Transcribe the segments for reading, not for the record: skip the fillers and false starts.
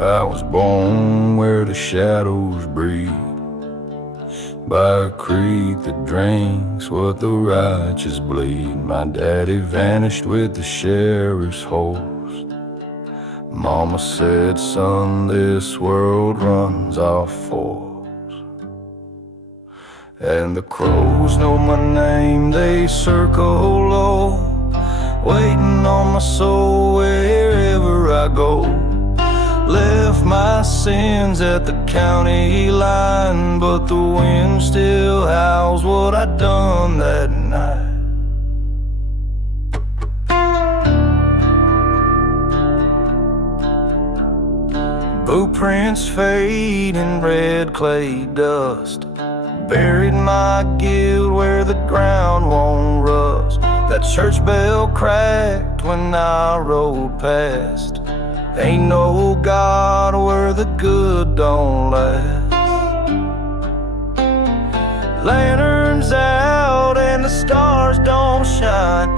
I was born where the shadows breathe, by a creek that drinks what the righteous bleed. My daddy vanished with the sheriff's horse. Mama said, son, this world runs off force. And the crows know my name, they circle low, waiting on my soul wherever I go. Left my sins at the county line, but the wind still howls what I done that night. Blueprints fade in red clay dust, buried my guilt where the ground won't rust. That church bell cracked when I rode past. Ain't no God where the good don't last. Lanterns out and the stars don't shine.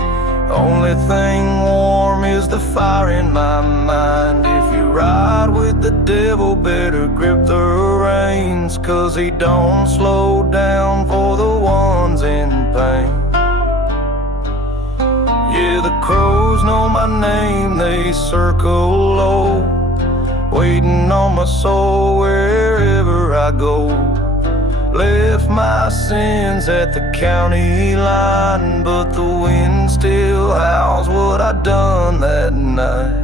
Only thing warm is the fire in my mind. If you ride with the devil, better grip the reins, 'cause he don't slow down for the ones in pain. Yeah, the crows know my name, they circle low, waiting on my soul wherever I go. Left my sins at the county line, but the wind still howls what I done that night.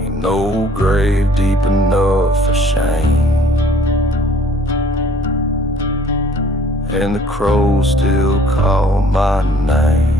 Ain't no grave deep enough for shame, and the crows still call my name.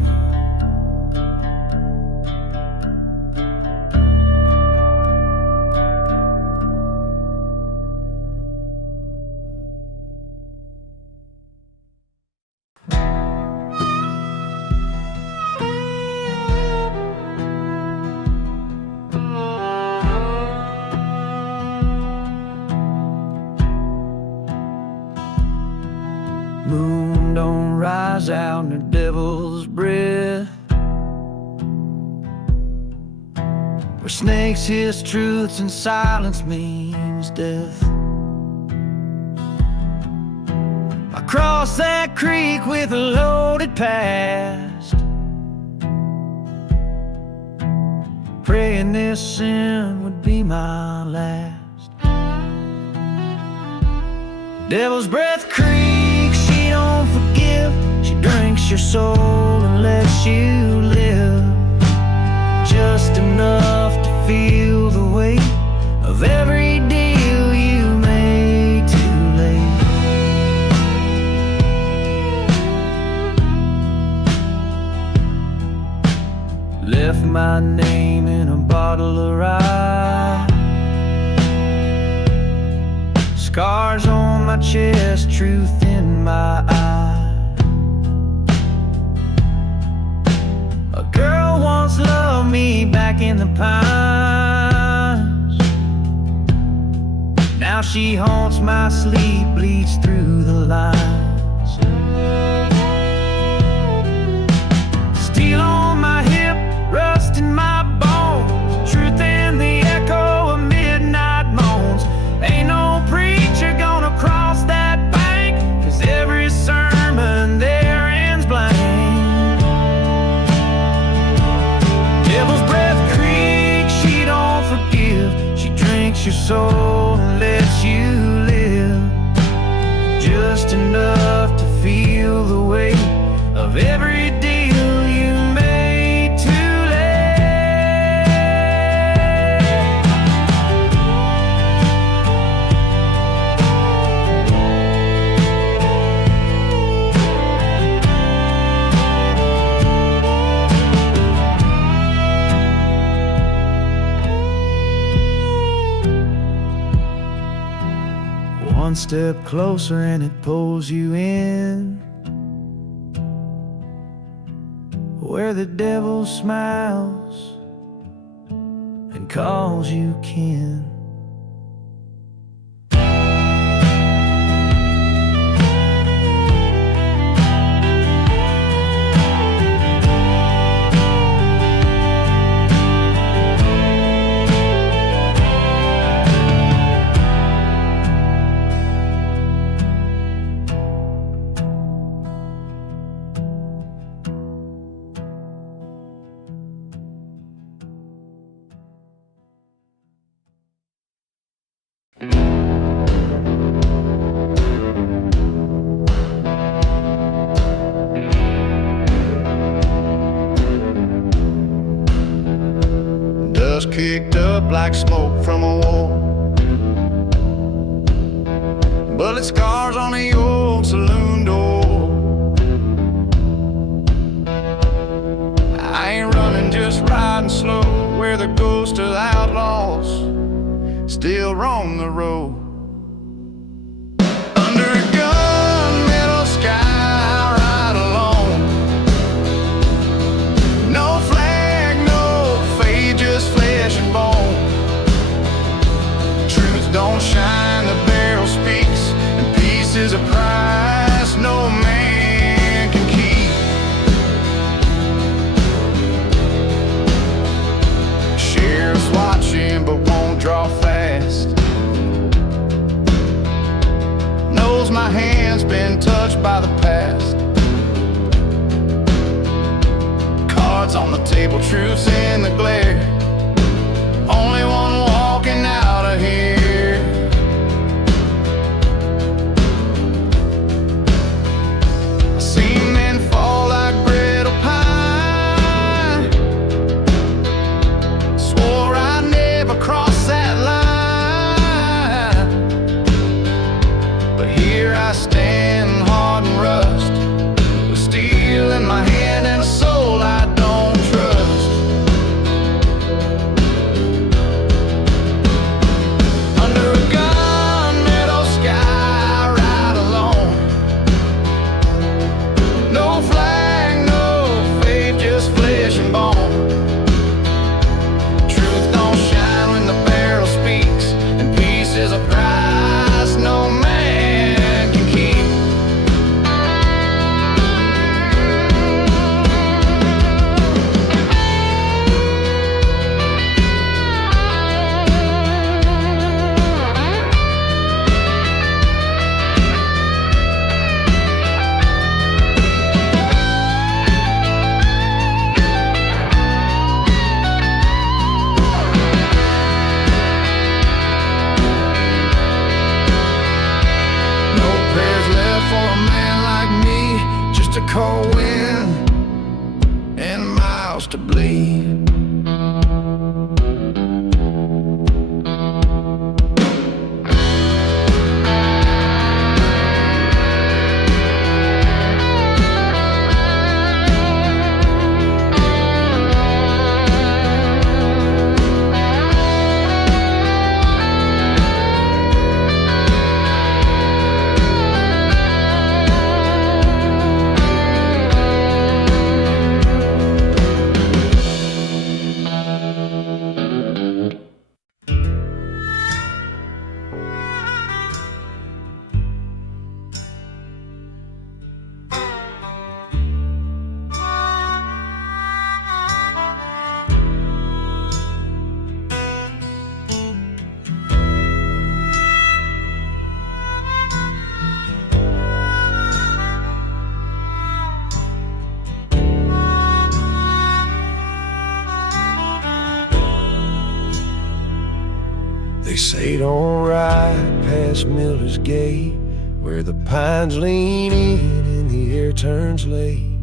Moon don't rise out in the devil's breath, where snakes hiss truths and silence means death. I crossed that creek with a loaded past, praying this sin would be my last. Devil's Breath Creek, she don't forgive. She drinks your soul and lets you live, just enough to feel the weight of every deal you made too late. Left my name in a bottle of rye, scars on my chest, truth in my eye. A girl once loved me back in the pines. Now she haunts my sleep, bleeds through the lines. Steel on my hip, rust in my bones, truth in the echo of midnight moans. Ain't no preacher gonna cross that bank, 'cause every sermon there ends blank. Devil's Breath Creek, she don't forgive. She drinks your soul and lets you live, just enough to feel the weight of every deal you made too one step closer and it pulls you in, where the devil smiles and calls you kin. kicked up like smoke from a war. Bullet scars on the old saloon door. I ain't running, just riding slow, where the ghost of outlaws still roam the road. Under a gunmetal sky, right alone. No flag, no fade, just flesh and bone. Truth don't shine, the barrel speaks, and peace is a price no man can keep. Sheriff's watching but won't draw fast. Knows my hand's been touched by the past. Cards on the table, truth's in the glare. Only one walking out of here. I seen men fall like brittle pine. Swore I'd never cross that line, but here I stand, hard and rust, with steel in my hand and a soul I don't trust. Under a gunmetal sky, right alone. No flag, no faith, just flesh and bone. Truth don't shine when the barrel speaks, and peace is a price no man can keep. No prayers left for a man like me, just a cold wind and miles to bleed. They say don't ride past Miller's Gate, where the pines lean in and the air turns late.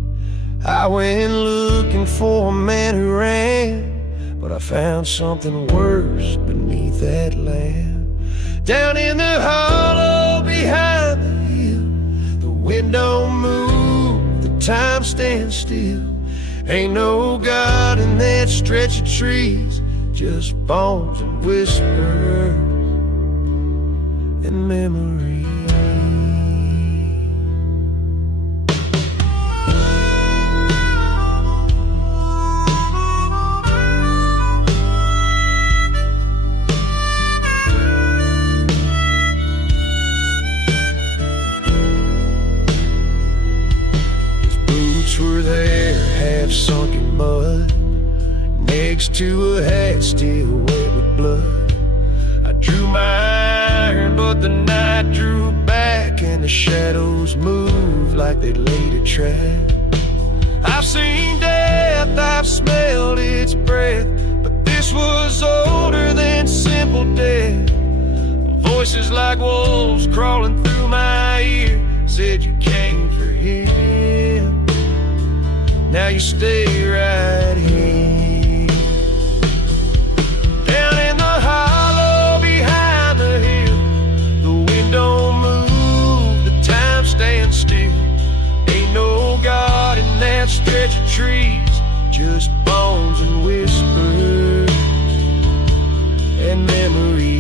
I went looking for a man who ran, but I found something worse beneath that land. Down in the hollow behind the hill, the wind don't move, the time stands still. Ain't no God in that stretch of trees, just bones and whispers and memories. His boots were there, half sunk in mud, next to a hat still wet with blood. I drew my iron, but the night drew back, and the shadows moved like they'd laid a trap. I've seen death, I've smelled its breath, but this was older than simple death. Voices like wolves crawling through my ear said you came for him, now you stay right here. just bones and whispers and memories.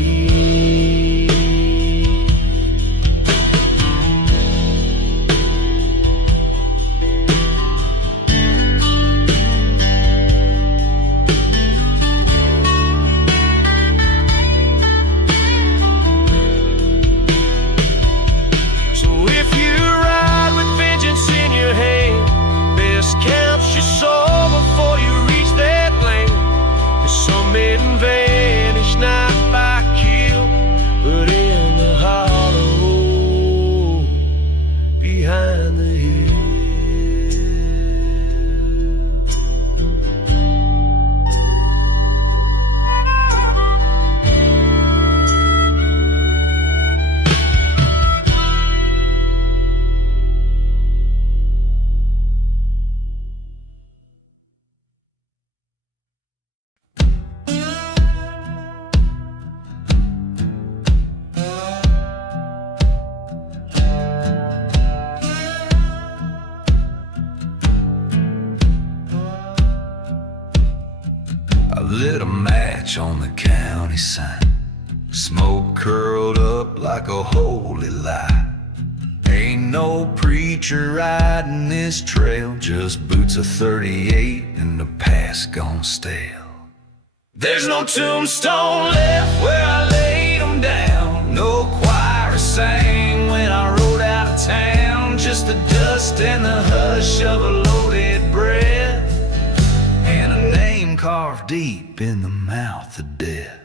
Lit a match on the county sign. Smoke curled up like a holy light. Ain't no preacher riding this trail, just boots of 38 and the past gone stale. There's no tombstone left where I laid 'em down. No choir sang when I rode out of town. Just the dust and the hush of a loaded breath, and a name carved deep in the mouth of death.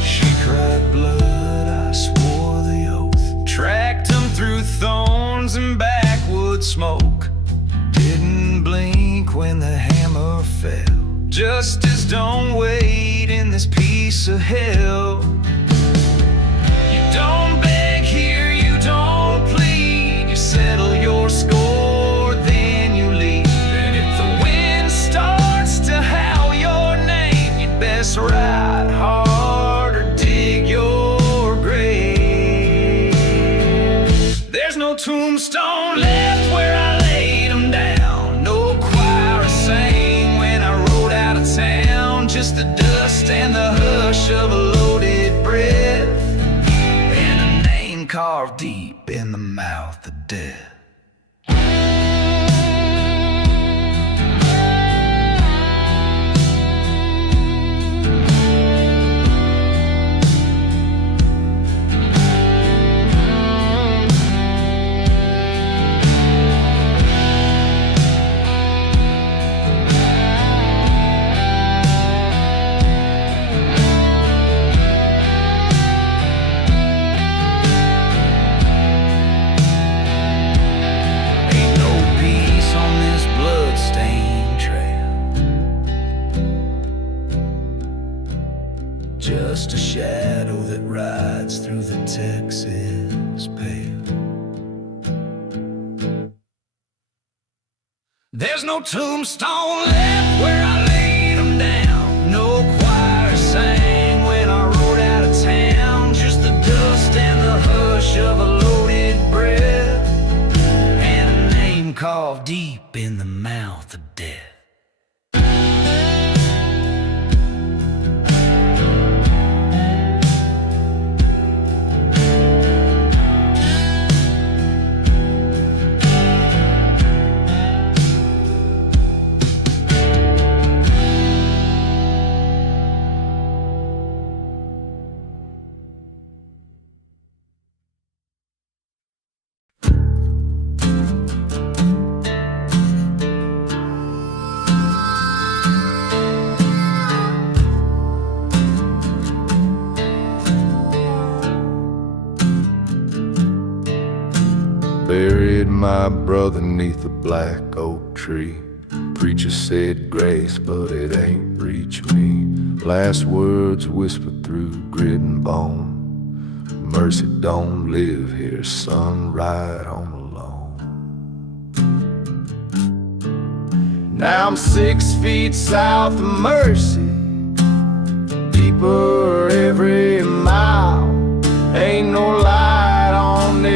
She cried blood, I swore the oath. Tracked him through thorns and backwood smoke. Didn't blink when the hammer fell. Justice don't wait in this piece of hell. You don't beg here, you don't plead. You settle your score, then you leave. And if the wind starts to howl your name, you'd best ride hard or dig your grave. There's no tombstone left where I laid 'em down. No choir sang when I rode out of town. Just the dust and the hush of a loaded breath, and a name carved deep in the mouth of death. Just a shadow that rides through the Texas pale. There's no tombstone left where I laid 'em down. No choir sang when I rode out of town. Just the dust and the hush of a loaded breath, and a name carved deep in the mouth of death. Buried my brother neath a black oak tree. Preacher said grace, but it ain't reached me. Last words whispered through grit and bone. Mercy don't live here, son, ride on alone. Now I'm 6 feet south of Mercy, deeper every mile. Ain't no light on this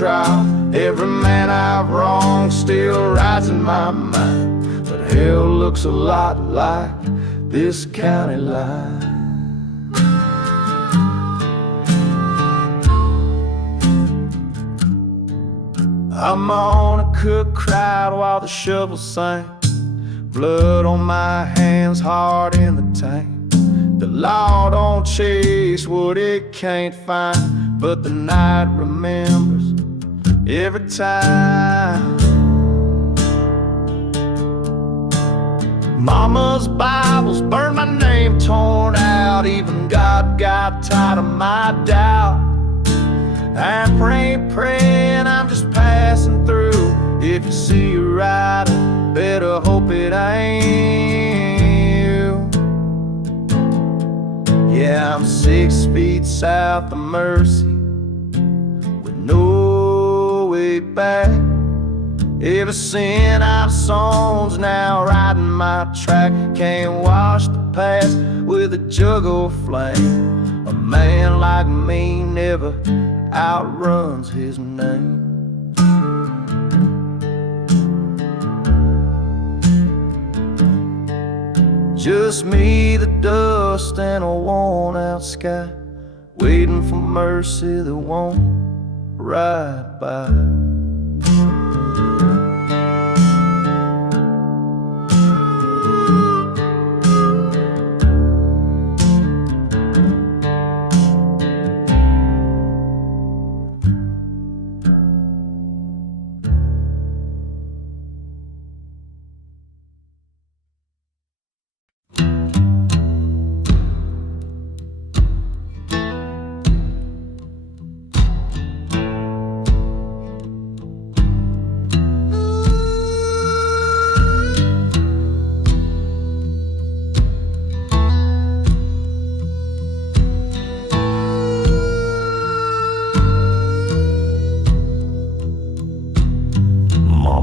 trial. Every man I've wronged still rides in my mind, but hell looks a lot like this county line. I'm on a cook crowd while the shovels sink. Blood on my hands, heart in the tank. The law don't chase what it can't find, but the night remembers every time. Mama's Bibles burned, my name torn out. Even God got tired of my doubt. I ain't praying, I'm just passing through. If you see a rider, better hope it ain't you. Yeah, I'm 6 feet south of mercy with no way back. Every sin I've sown's now riding my track. Can't wash the past with a jug of flame. A man like me never outruns his name. Just me, the dust, and a worn-out sky, waiting for mercy that won't ride by.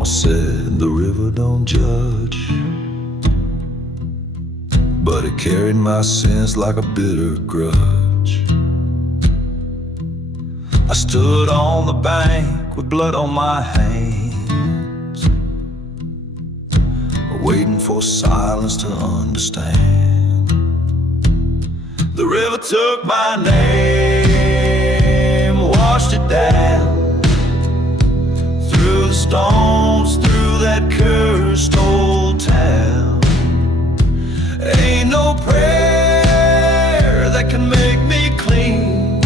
Said the river don't judge, but it carried my sins like a bitter grudge. I stood on the bank with blood on my hands, waiting for silence to understand. The river took my name, washed it down through the stones, through that cursed old town. Ain't no prayer that can make me clean,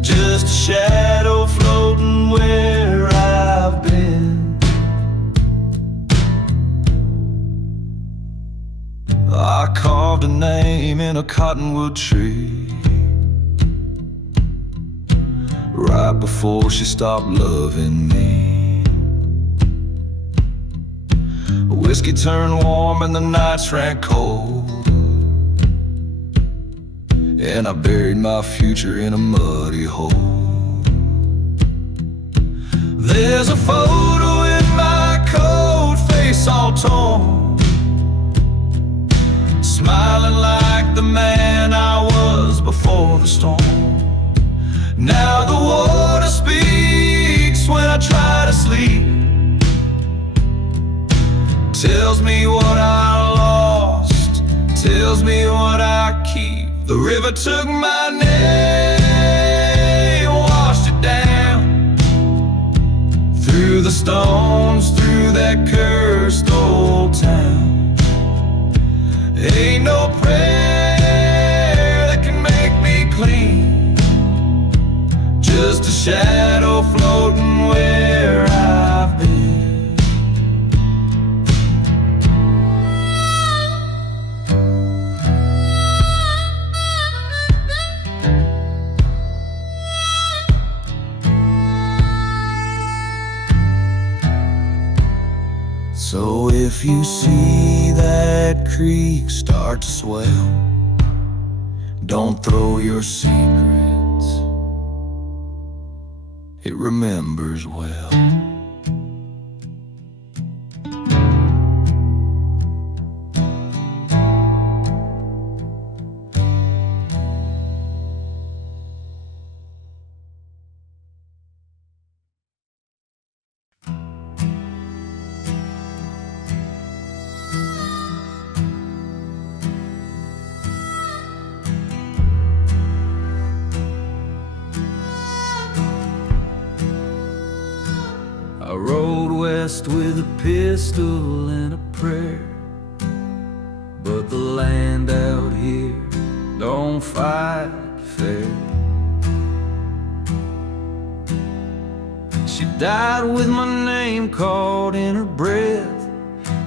just a shadow floating where I've been. I carved a name in a cottonwood tree right before she stopped loving me. Whiskey turned warm and the nights ran cold, and I buried my future in a muddy hole. There's a photo in my coat, face all torn, smiling like the man I was before the storm. Now the water speaks when I try to sleep, tells me what I lost, tells me what I keep. The river took my name, washed it down through the stones, through that cursed old town. Ain't no prayer that can make me clean, just a shadow floating where I've been. So if you see that creek start to swell, don't throw your secrets, it remembers well. West with a pistol and a prayer, but the land out here don't fight fair. She died with my name caught in her breath,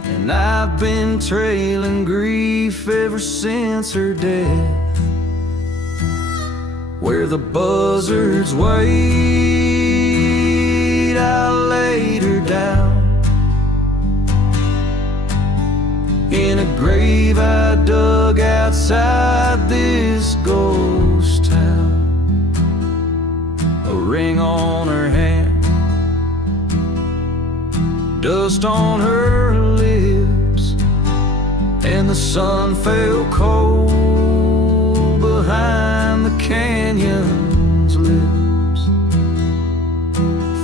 and I've been trailing grief ever since her death. Where the buzzards wait, I laid her down in a grave I dug outside this ghost town. A ring on her hand, dust on her lips, and the sun fell cold behind the canyon's lips.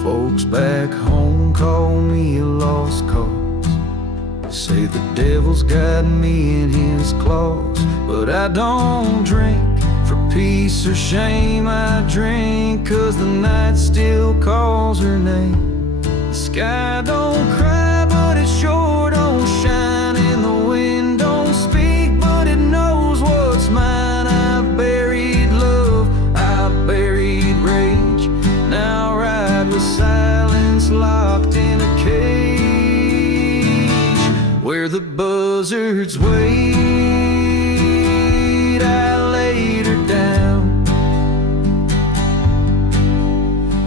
Folks back home call me a lost cause, say the devil's got me in his claws. But I don't drink for peace or shame, I drink 'cause the night still calls her name. The sky don't cry, but it sure don't shine, and the wind don't speak, but it knows what's mine. I've buried love, I've buried rage, now I ride with silence locked in a cage. Where the buzzards wait, I laid her down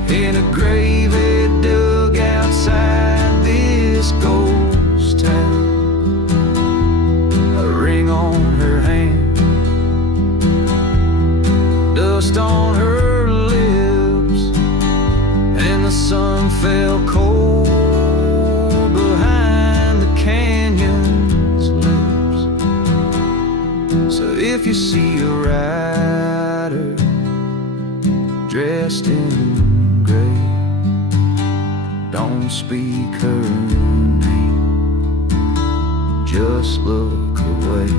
in a grave it dug outside this ghost town. A ring on her hand, dust on her lips, and the sun fell cold behind the canyon's lips. So if you see a rider dressed in gray, don't speak her name, just look away.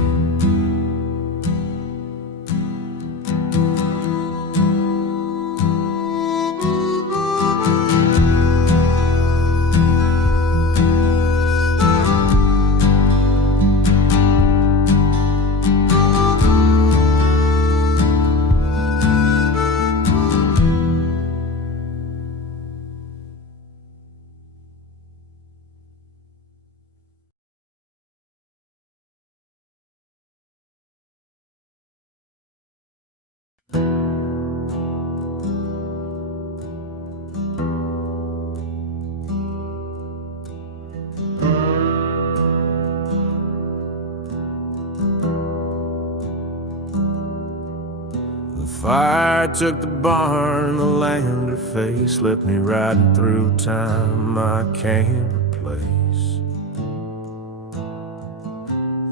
Fire took the barn, the land her face, left me riding through time I can't replace.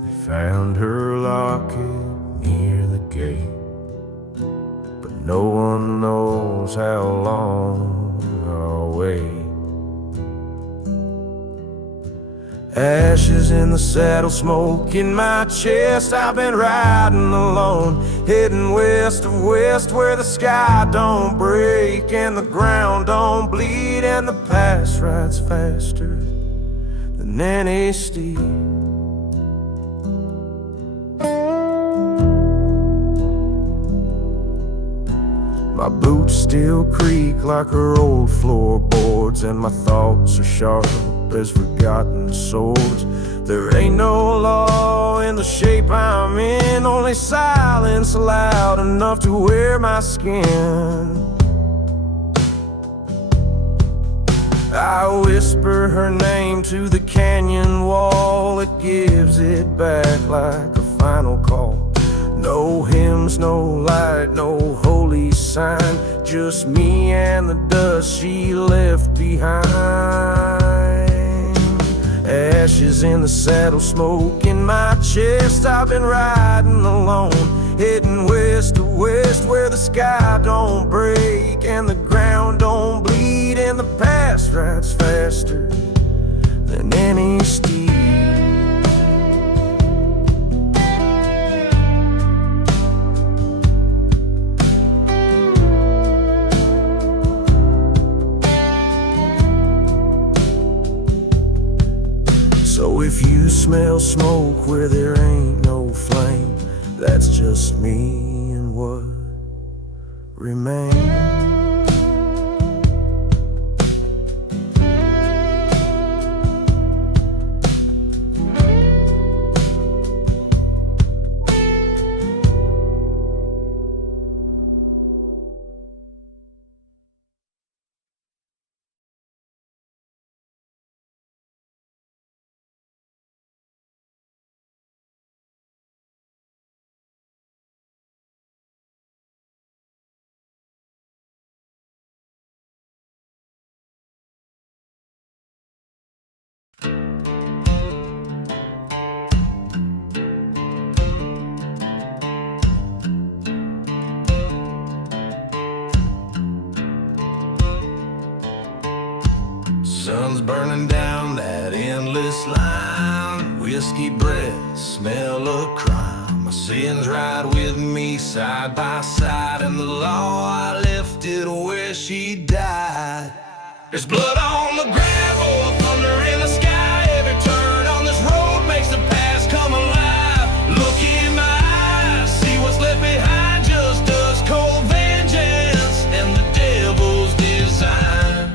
They found her locket near the gate, but no one knows how long I'll wait. Ashes in the saddle, smoke in my chest, I've been riding alone, heading west of west, where the sky don't break and the ground don't bleed, and the past rides faster than any steed. My boots still creak like her old floorboards, and my thoughts are sharp as forgotten swords. There ain't no law in the shape I'm in, only silence loud enough to wear my skin. I whisper her name to the canyon wall, it gives it back like a final call. No hymns, no light, no holy sign, just me and the dust she left behind. Ashes in the saddle, smoke in my chest, I've been riding alone, heading west to west, where the sky don't break and the ground don't bleed, and the past rides faster than any steed. smell smoke where there ain't no flame. That's just me and what remains. Sun's burning down that endless line. Whiskey breath, smell of crime. My sins ride with me side by side. And the law, I left it where she died. There's blood on the gravel, thunder in the sky. Every turn on this road makes the past come alive. Look in my eyes, see what's left behind. Just us, cold vengeance, and the devil's design.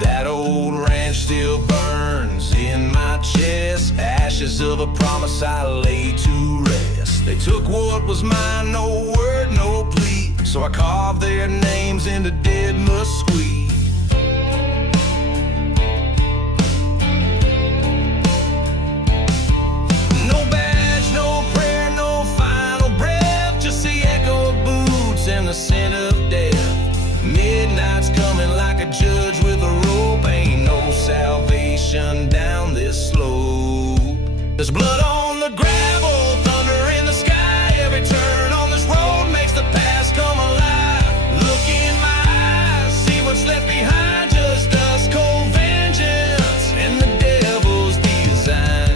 That old ranch still burns in my chest. Ashes of a promise I lay to rest. They took what was mine, no word, no plea. So I carved their names into dead mesquite. No badge, no prayer, no final breath. Just the echo of boots and the scent of death. Midnight's coming like a judge with a rope. Ain't no salvation down this slope. There's blood on the gravel, thunder in the sky. Every turn on this road makes the past come alive. Look in my eyes, see what's left behind. Just us, cold vengeance, and the devil's design.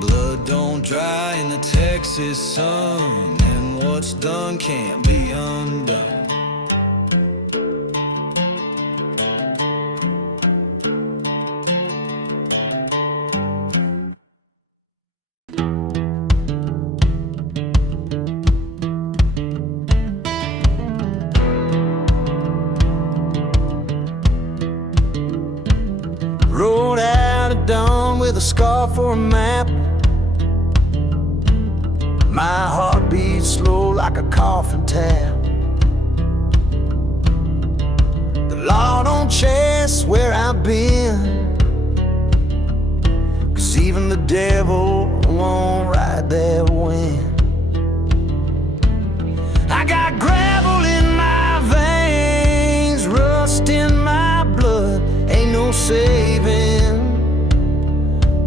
Blood don't dry in the Texas sun, and what's done can't be undone. Rode out at dawn with a scar for a map. My heart beats slow like a coffin tap. The law don't chase where I've been, 'cause even the devil won't ride that wind. I got gravel in my veins, rust in my blood. Ain't no saving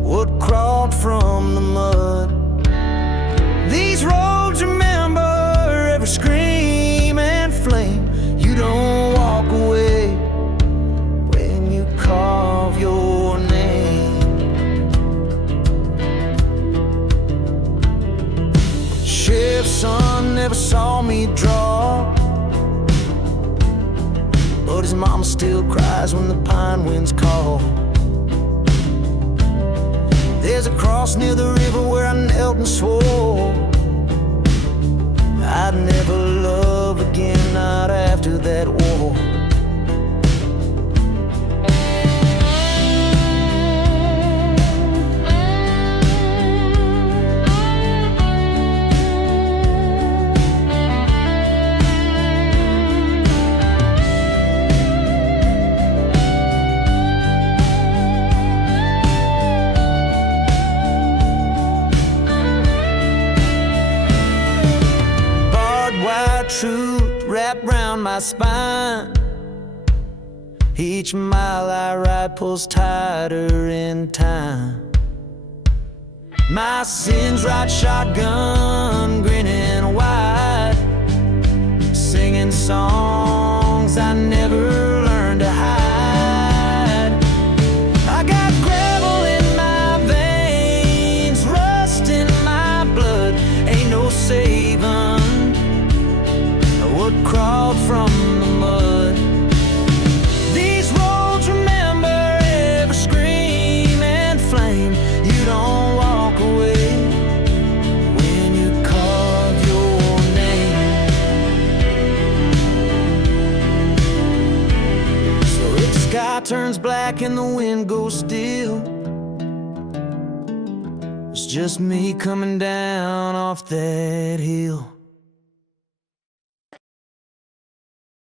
what crawled from the mud. These roads remember every scream and flame. You don't walk away when you carve your name. Sheriff's son never saw me draw, but his mama still cries when the pine winds call. There's a cross near the river where I knelt and swore I'd never love again, not after that war. hard truth wrapped round my spine. Each mile I ride pulls tighter in time. My sins ride shotgun, grinning wide, singing songs I never learned to hide. I got gravel in my veins, rust in my blood. Ain't no saving what crawled from the mud. These roads remember every scream and flame. You don't walk away when you carve your name. So if the sky turns black and the wind goes still, it's just me coming down off that hill.